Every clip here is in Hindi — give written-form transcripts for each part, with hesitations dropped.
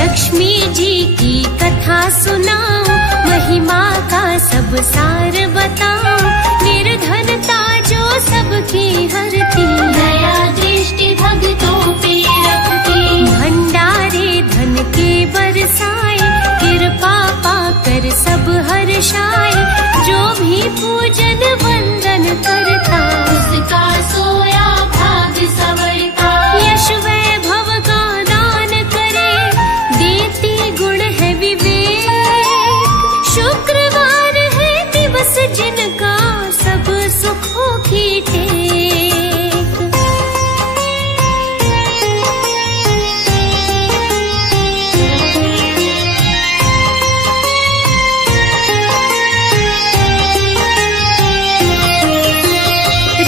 लक्ष्मी जी की कथा सुनाओ, महिमा का सब सार बताओ। निर्धनता जो सबकी हरती, दया दृष्टि भक्तों पे रखती। भंडारे धन के बरसाए, कृपा पाकर सब हर्षाए। जो भी पूजन वंदन करता, उसका सोया भाग संवरता। यश वैभव का दान करे, देती गुण है विवेक। शुक्रवार है दिवस जिनका, सब सुखों की टेक।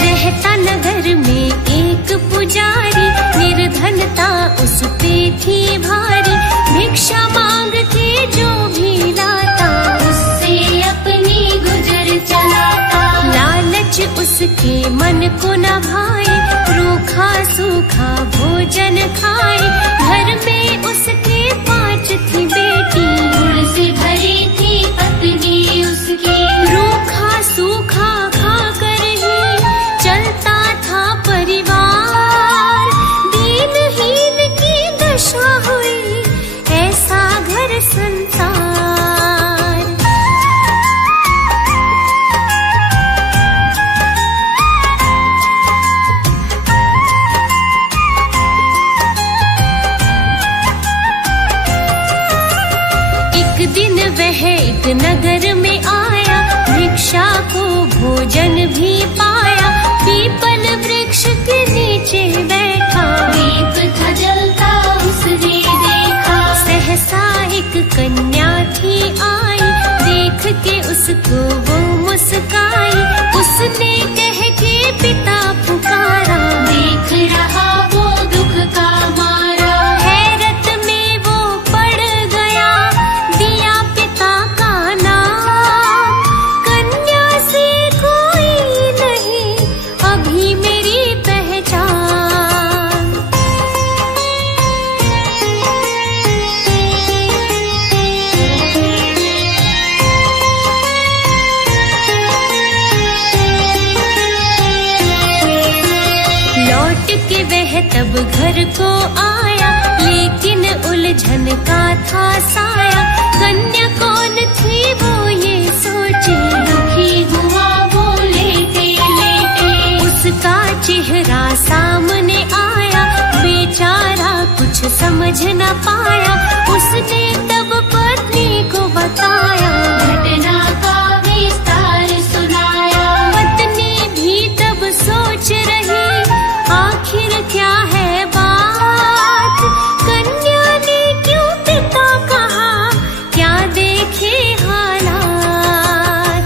रहता नगर में एक पुजारी, निर्धनता उस पे थी भारी। भिक्षा मांग के जो भी लाता, उससे अपनी गुजर चलाता। लालच उसके मन को न भाए, रूखा सूखा भोजन खाए। घर में उसके 5 थी बेटी, गुण से भरी थी पत्नी उसकी। रूखा सूखा खा कर ही चलता था परिवार। दीनहीन की दशा हुई, ऐसा घर संसार। एक दिन वह एक नगर में आया, भिक्षा को भोजन भी पाया। पीपल वृक्ष के नीचे बैठा, दीप था जलता उसने देखा। सहसा एक कन्या थी आई, देख के उसको वो मुस्काई। उसने कह के पिता पुकारा, देख रहा वो दुख का मारा। हैरत में वो पड़ गया, दिया पिता का नाम। कन्या से कोई नहीं अभी मेरी पहचान। लौट के वह तब घर को आया, लेकिन उलझन का था साया। कन्या कौन थी वो ये सोचे, दुखी हुआ वो लेटे लेटे। उसका चेहरा सामने आया, बेचारा कुछ समझ न पाया। उसने तब पत्नी को बताया, घटना का विस्तार सुनाया। पत्नी भी तब सोच रही, आखिर क्या है बात। कन्या ने क्यों पिता कहा, क्या देखे हालात।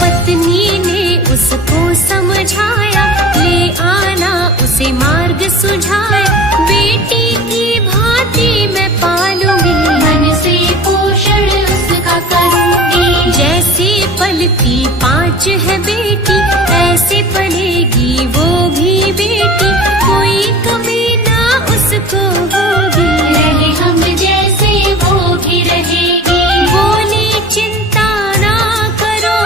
पत्नी ने उसको समझाया, ले आना उसे मार्ग सुझाया। बेटी की भांति मैं पालूंगी, मन से पोषण उसका करूंगी। जैसे पलती 5 है बेटी, ऐसे पलेगी वो भी बेटी। कोई कमी ना उसको होगी, रहे हम जैसे वो भी रहेगी। बोली चिंता ना करो,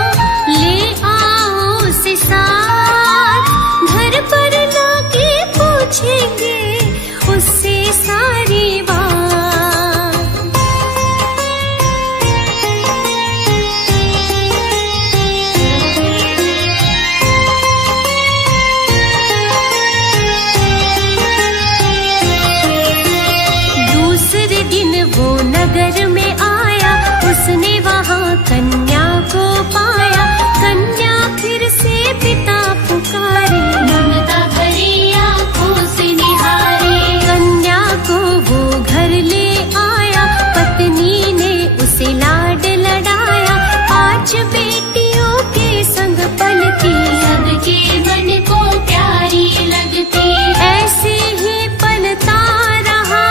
ले आओ उसे साथ। घर पर लाके पूछेंगे उससे सारी बात। दूसरे दिन वो नगर में आया, उसने वहाँ कन्या को पाया। कन्या फिर से पिता पुकारे, ममता भरी आंखों से निहारे। कन्या को वो घर ले आया, पत्नी ने उसे लाड लडाया। 5 बेटियों के संग पलती, सबके मन को प्यारी लगती। ऐसे ही पलता रहा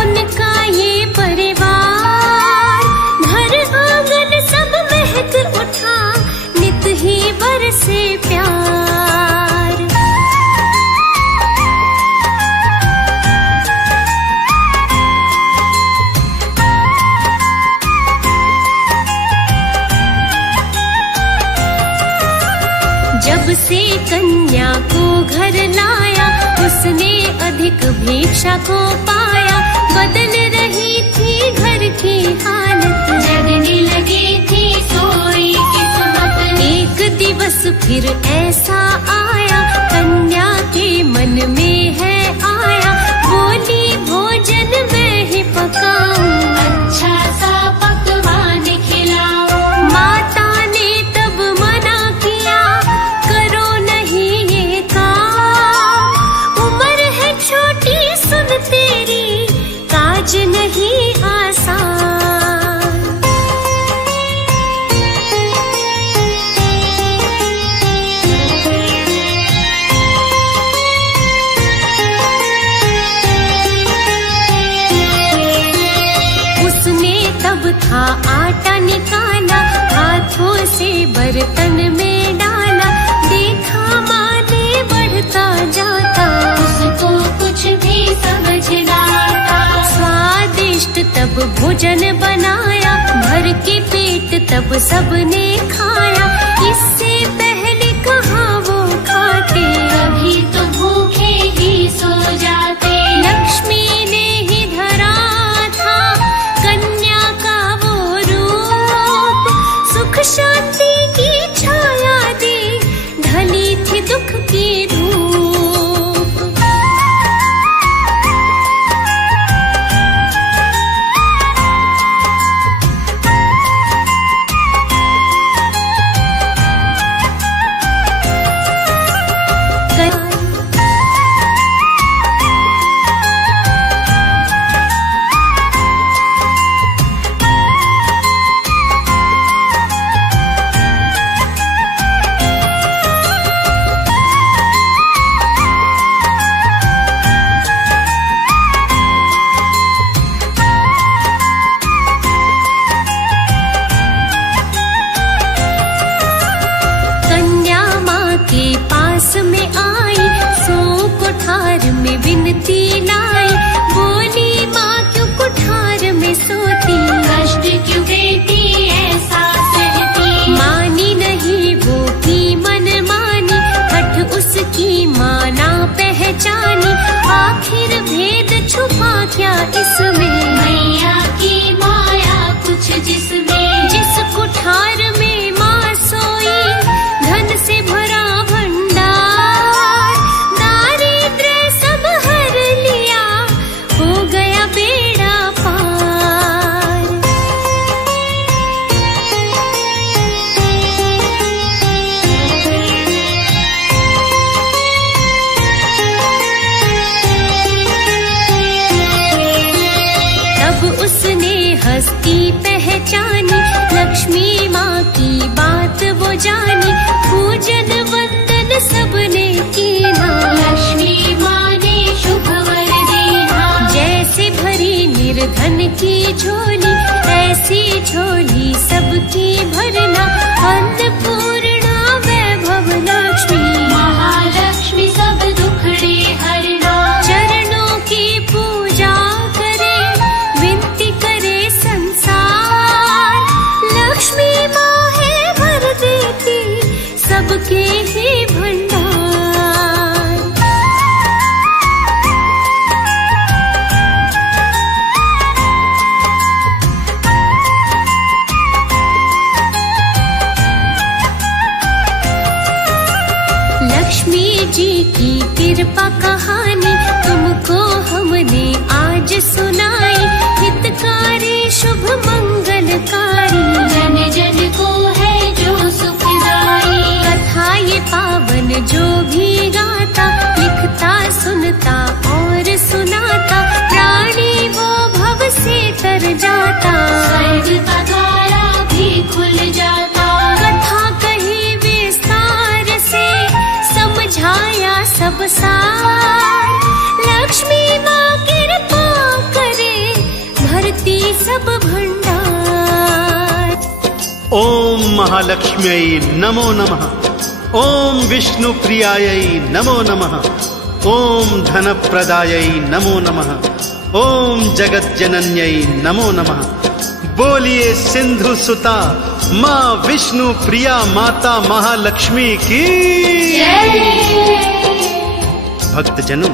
उनका ये परिवार। जब से कन्या को घर लाया, उसने अधिक भिक्षा को पाया। बदल रही थी घर की हालत, जगने लगी थी सोई किस्मत। एक दिवस फिर ऐसा आया, कन्या के मन में है आया। बोली भोजन मैं ही पकाऊं, अच्छा सा पकवान खिलाओ। माता ने तब मना किया, करो नहीं ये काम। उम्र है छोटी सुन तेरी, काज नहीं आसान। उसने तब था आटा निकाला, हाथों से बर्तन में डाला। देखा माँ ने बढ़ता जाता, उसको कुछ भी समझ ना आता। स्वादिष्ट तब भोजन बनाया, भर के पेट तब सबने खाया। इससे पहले कहाँ वो खाते, कभी तो भूखे ही सो जाते। लक्ष्मी ने ही धरा था कन्या का वो रूप। सुख शांति की छाया दी, ढली थी दुख की धूप। कन्या माँ के पास में आई, सो कुठार में विनती लाई। बोली माँ क्यों कुठार में सोती, कष्ट क्यों बेटी ऐसा सहती। मानी नहीं वो की मन मानी, हठ उसकी माँ ना पहचानी। आखिर भेद छुपा क्या इसमें, मैया की माया कुछ जिसमें। जिस कुठार में माँ सोई, धन से भरा भंडार। दारिद्र्य सब हर लिया, हो गया बेड़ा पार। तब उसने हस्ती पहचानी, लक्ष्मी माँ की बात वो जानी। पूजन वंदन सबने कीना, लक्ष्मी माँ ने शुभ वर देना। जैसे भरी निर्धन की झोली, ऐसी झोली सबकी भरना। अन्नपूर्णा वैभव लक्ष्मी, महालक्ष्मी सब दुखड़े हरना। चरणों की पूजा करे, विनती करे संसार। लक्ष्मी माँ है भर देती सबके ही भंडार। लक्ष्मी जी की कृपा कहानी तुमको हमने आज सुनाई। हितकारी शुभ मंगलकारी, जन जन को है जो सुखदाई। कथा ये पावन जो भी गाता, लिखता सुनता और सुनाता। प्राणी वो भव से तर जाता, स्वर्ग का द्वारा भी खुल जाता। कथा कही विस्तार से, समझाया सब सार। लक्ष्मी माँ कृपा करे, भरती सब भंडार। ओम महालक्ष्म्यै नमो नमः। ओम विष्णुप्रियायै नमो नमः। ओम धनप्रदायै नमो नमः। ओम जगज्जनन्यै नमो नमः। बोलिए सिंधु सुता माँ विष्णु प्रिया माता महालक्ष्मी की। भक्तजनों,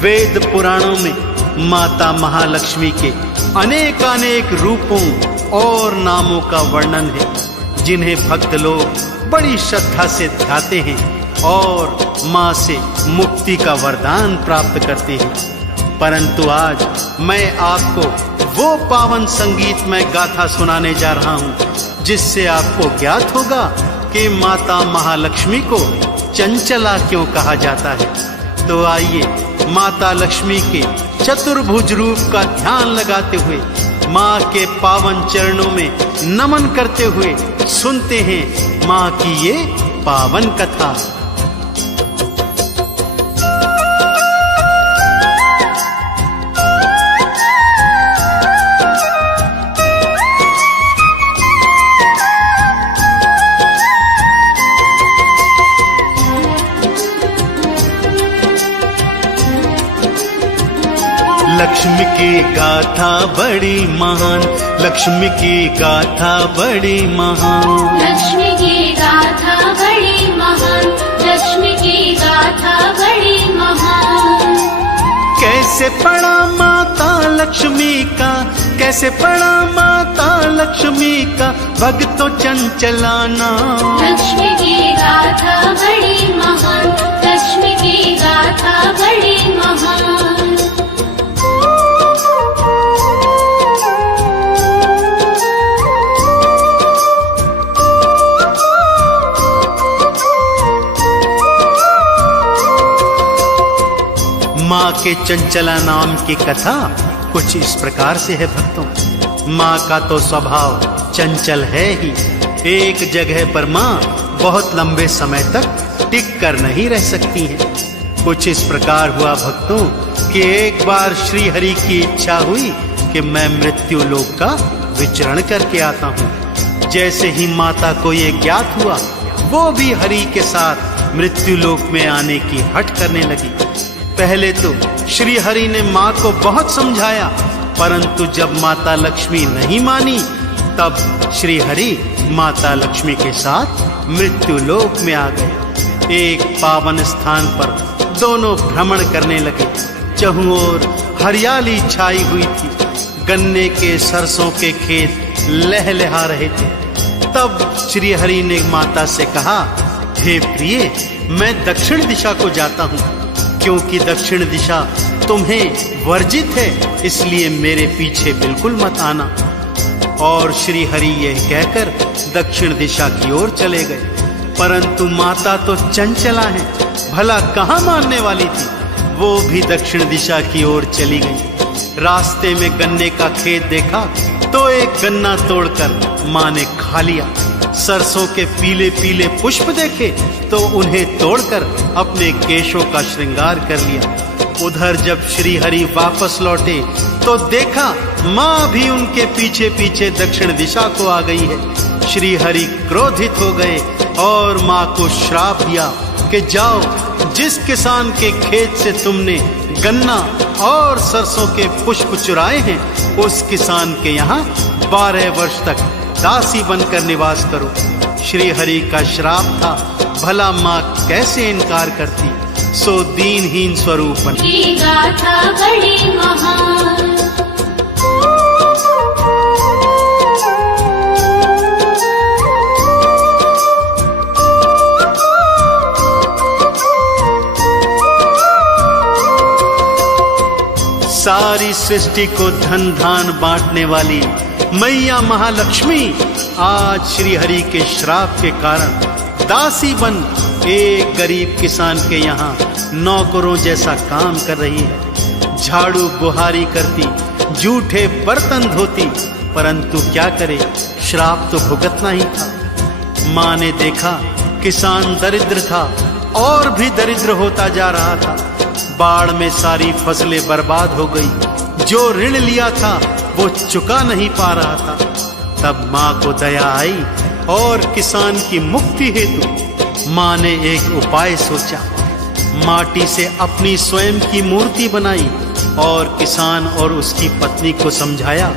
वेद पुराणों में माता महालक्ष्मी के अनेकानेक रूपों और नामों का वर्णन है, जिन्हें भक्त लोग बड़ी श्रद्धा से ध्याते हैं और माँ से मुक्ति का वरदान प्राप्त करते हैं। परंतु आज मैं आपको वो पावन संगीतमय गाथा सुनाने जा रहा हूँ, जिससे आपको ज्ञात होगा कि माता महालक्ष्मी को चंचला क्यों कहा जाता है। तो आइए माता लक्ष्मी के चतुर्भुज रूप का ध्यान लगाते हुए, माँ के पावन चरणों में नमन करते हुए सुनते हैं माँ की ये पावन कथा। लक्ष्मी की गाथा बड़ी महान, लक्ष्मी की गाथा बड़ी महान, लक्ष्मी की गाथा बड़ी महान, लक्ष्मी की गाथा बड़ी महान। कैसे पड़ा माता लक्ष्मी का, कैसे पड़ा माता लक्ष्मी का भक्तों चंचलाना। लक्ष्मी की गाथा बड़ी महान, लक्ष्मी की गाथा बड़ी महान। माँ के चंचला नाम की कथा कुछ इस प्रकार से है भक्तों। माँ का तो स्वभाव चंचल है ही, एक जगह पर माँ बहुत लंबे समय तक टिक कर नहीं रह सकती हैं। कुछ इस प्रकार हुआ भक्तों कि एक बार श्री हरि की इच्छा हुई कि मैं मृत्यु लोक का विचरण करके आता हूँ। जैसे ही माता को ये ज्ञात हुआ, वो भी हरि के साथ मृत्यु लोक में आने की हठ करने लगी। पहले तो श्री हरि ने माँ को बहुत समझाया, परंतु जब माता लक्ष्मी नहीं मानी, तब श्री हरि माता लक्ष्मी के साथ मृत्यु लोक में आ गए। एक पावन स्थान पर दोनों भ्रमण करने लगे। चहुं ओर हरियाली छाई हुई थी, गन्ने के सरसों के खेत लहलहा रहे थे। तब श्री हरि ने माता से कहा, हे प्रिय, मैं दक्षिण दिशा को जाता हूँ, क्योंकि दक्षिण दिशा तुम्हें वर्जित है, इसलिए मेरे पीछे बिल्कुल मत आना। और श्री हरि यह कहकर दक्षिण दिशा की ओर चले गए। परंतु माता तो चंचला है, भला कहाँ मानने वाली थी। वो भी दक्षिण दिशा की ओर चली गई। रास्ते में गन्ने का खेत देखा तो एक गन्ना तोड़कर माँ ने खा लिया। सरसों के पीले पीले पुष्प देखे तो उन्हें तोड़कर अपने केशों का श्रृंगार कर लिया। उधर जब श्री हरि वापस लौटे तो देखा माँ भी उनके पीछे पीछे दक्षिण दिशा को आ गई है। श्री हरि क्रोधित हो गए और माँ को श्राप दिया कि जाओ, जिस किसान के खेत से तुमने गन्ना और सरसों के पुष्प चुराए हैं, उस किसान के यहाँ 12 वर्ष तक दासी बनकर निवास करो। श्री हरि का श्राप था, भला माँ कैसे इनकार करती। सो दीनहीन स्वरूप की गाथा बड़ी महान। सारी सृष्टि को धन धान बांटने वाली मैया महालक्ष्मी आज श्री हरि के श्राप के कारण दासी बन एक गरीब किसान के यहाँ नौकरों जैसा काम कर रही है। झाड़ू बुहारी करती, जूठे बर्तन धोती, परंतु क्या करे, श्राप तो भुगतना ही था। माँ ने देखा किसान दरिद्र था और भी दरिद्र होता जा रहा था। बाढ़ में सारी फसलें बर्बाद हो गई। जो ऋण लिया था वो चुका नहीं पा रहा था। तब माँ को दया आई और किसान की मुक्ति हेतु माँ ने एक उपाय सोचा। माटी से अपनी स्वयं की मूर्ति बनाई और किसान और उसकी पत्नी को समझाया,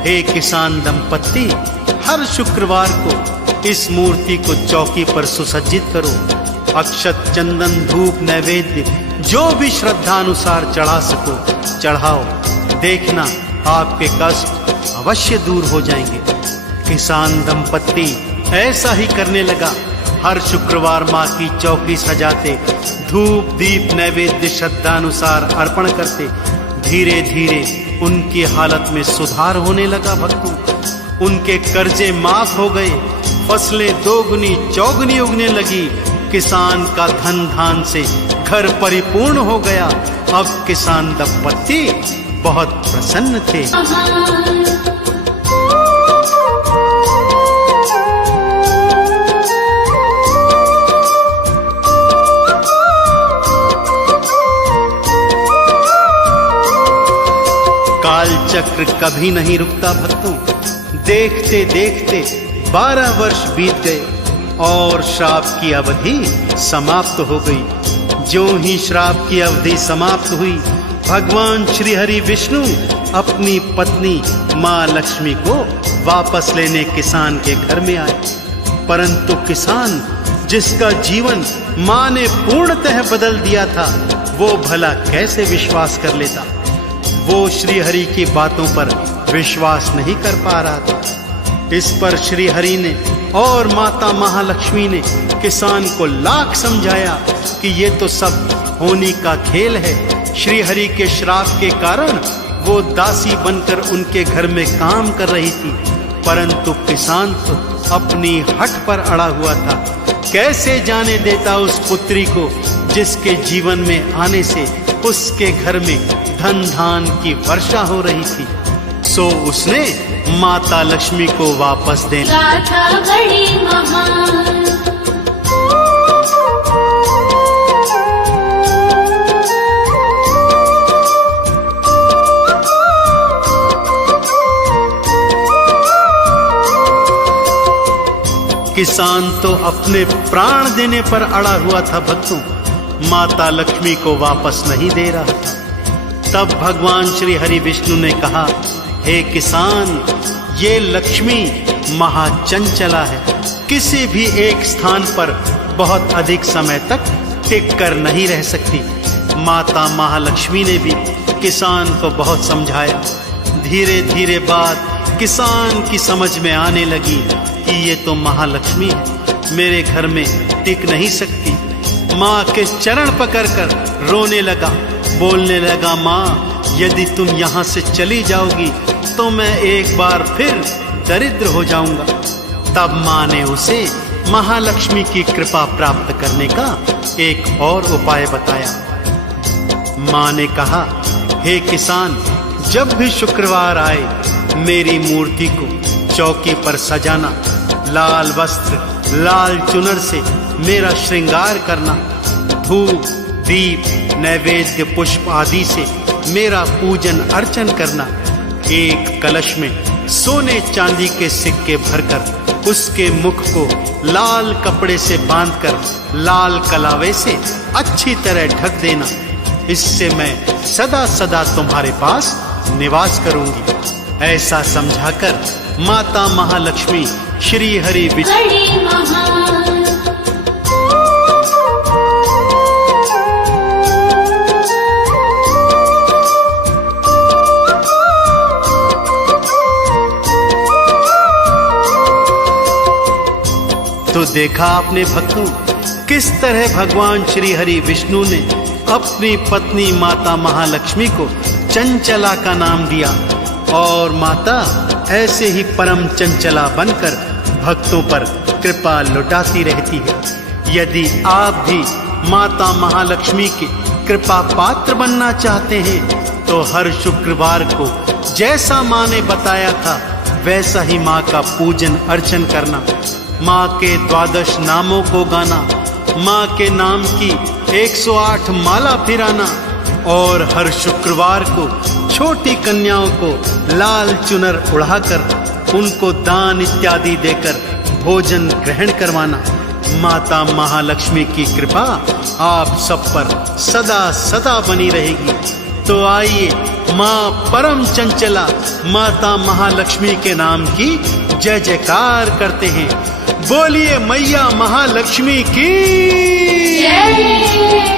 हे किसान दंपत्ति, हर शुक्रवार को इस मूर्ति को चौकी पर सुसज्जित करो। अक्षत, चंदन, धूप, नैवेद्य जो भी श्रद्धा अनुसार चढ़ा सको चढ़ाओ। देखना आपके कष्ट अवश्य दूर हो जाएंगे। किसान दंपत्ति ऐसा ही करने लगा। हर शुक्रवार माँ की चौकी सजाते, धूप दीप नैवेद्य श्रद्धानुसार अर्पण करते। धीरे धीरे उनकी हालत में सुधार होने लगा। भक्तों, उनके कर्जे माफ हो गए, फसलें दोगुनी चौगुनी उगने लगी। किसान का धन धान से घर परिपूर्ण हो गया। अब किसान दंपत्ति बहुत प्रसन्न थे। काल चक्र कभी नहीं रुकता भक्तों। देखते देखते 12 वर्ष बीत गए और श्राप की अवधि समाप्त हो गई। जो ही श्राप की अवधि समाप्त हुई, भगवान श्री हरि विष्णु अपनी पत्नी माँ लक्ष्मी को वापस लेने किसान के घर में आए। परंतु किसान, जिसका जीवन माँ ने पूर्णतः बदल दिया था, वो भला कैसे विश्वास कर लेता। वो श्री हरि की बातों पर विश्वास नहीं कर पा रहा था। इस पर श्री हरि ने और माता महालक्ष्मी ने किसान को लाख समझाया कि ये तो सब होनी का खेल है। श्री हरि के श्राप के कारण वो दासी बनकर उनके घर में काम कर रही थी, परंतु किसान तो अपनी हट पर अड़ा हुआ था। कैसे जाने देता उस पुत्री को जिसके जीवन में आने से उसके घर में धन धान की वर्षा हो रही थी। सो उसने माता लक्ष्मी को वापस देने गाथा बड़ी महान। किसान तो अपने प्राण देने पर अड़ा हुआ था भक्तों, माता लक्ष्मी को वापस नहीं दे रहा था। तब भगवान श्री हरि विष्णु ने कहा, हे किसान, ये लक्ष्मी महाचंचला है, किसी भी एक स्थान पर बहुत अधिक समय तक टिक कर नहीं रह सकती। माता महालक्ष्मी ने भी किसान को बहुत समझाया। धीरे धीरे बात किसान की समझ में आने लगी कि ये तो महालक्ष्मी है, मेरे घर में टिक नहीं सकती। माँ के चरण पकड़कर रोने लगा, बोलने लगा, माँ, यदि तुम यहाँ से चली जाओगी तो मैं एक बार फिर दरिद्र हो जाऊंगा। तब माँ ने उसे महालक्ष्मी की कृपा प्राप्त करने का एक और उपाय बताया। माँ ने कहा, हे किसान, जब भी शुक्रवार आए मेरी मूर्ति को चौकी पर सजाना, लाल वस्त्र लाल चुनर से मेरा श्रृंगार करना, धूप दीप नैवेद्य पुष्प आदि से मेरा पूजन अर्चन करना। एक कलश में सोने चांदी के सिक्के भरकर उसके मुख को लाल कपड़े से बांधकर लाल कलावे से अच्छी तरह ढक देना। इससे मैं सदा सदा तुम्हारे पास निवास करूंगी। ऐसा समझाकर माता महालक्ष्मी श्री हरि तो देखा आपने भक्तों, किस तरह भगवान श्री हरि विष्णु ने अपनी पत्नी माता महालक्ष्मी को चंचला का नाम दिया और माता ऐसे ही परम चंचला बनकर भक्तों पर कृपा लुटाती रहती है। यदि आप भी माता महालक्ष्मी के कृपा पात्र बनना चाहते हैं तो हर शुक्रवार को जैसा माँ ने बताया था वैसा ही माँ का पूजन अर्चन करना, माँ के 12 नामों को गाना, माँ के नाम की 108 माला फिराना और हर शुक्रवार को छोटी कन्याओं को लाल चुनर उड़ाकर उनको दान इत्यादि देकर भोजन ग्रहण करवाना। माता महालक्ष्मी की कृपा आप सब पर सदा सदा बनी रहेगी। तो आइए माँ परम चंचला माता महालक्ष्मी के नाम की जय जयकार करते हैं। बोलिए मैया महालक्ष्मी की जय।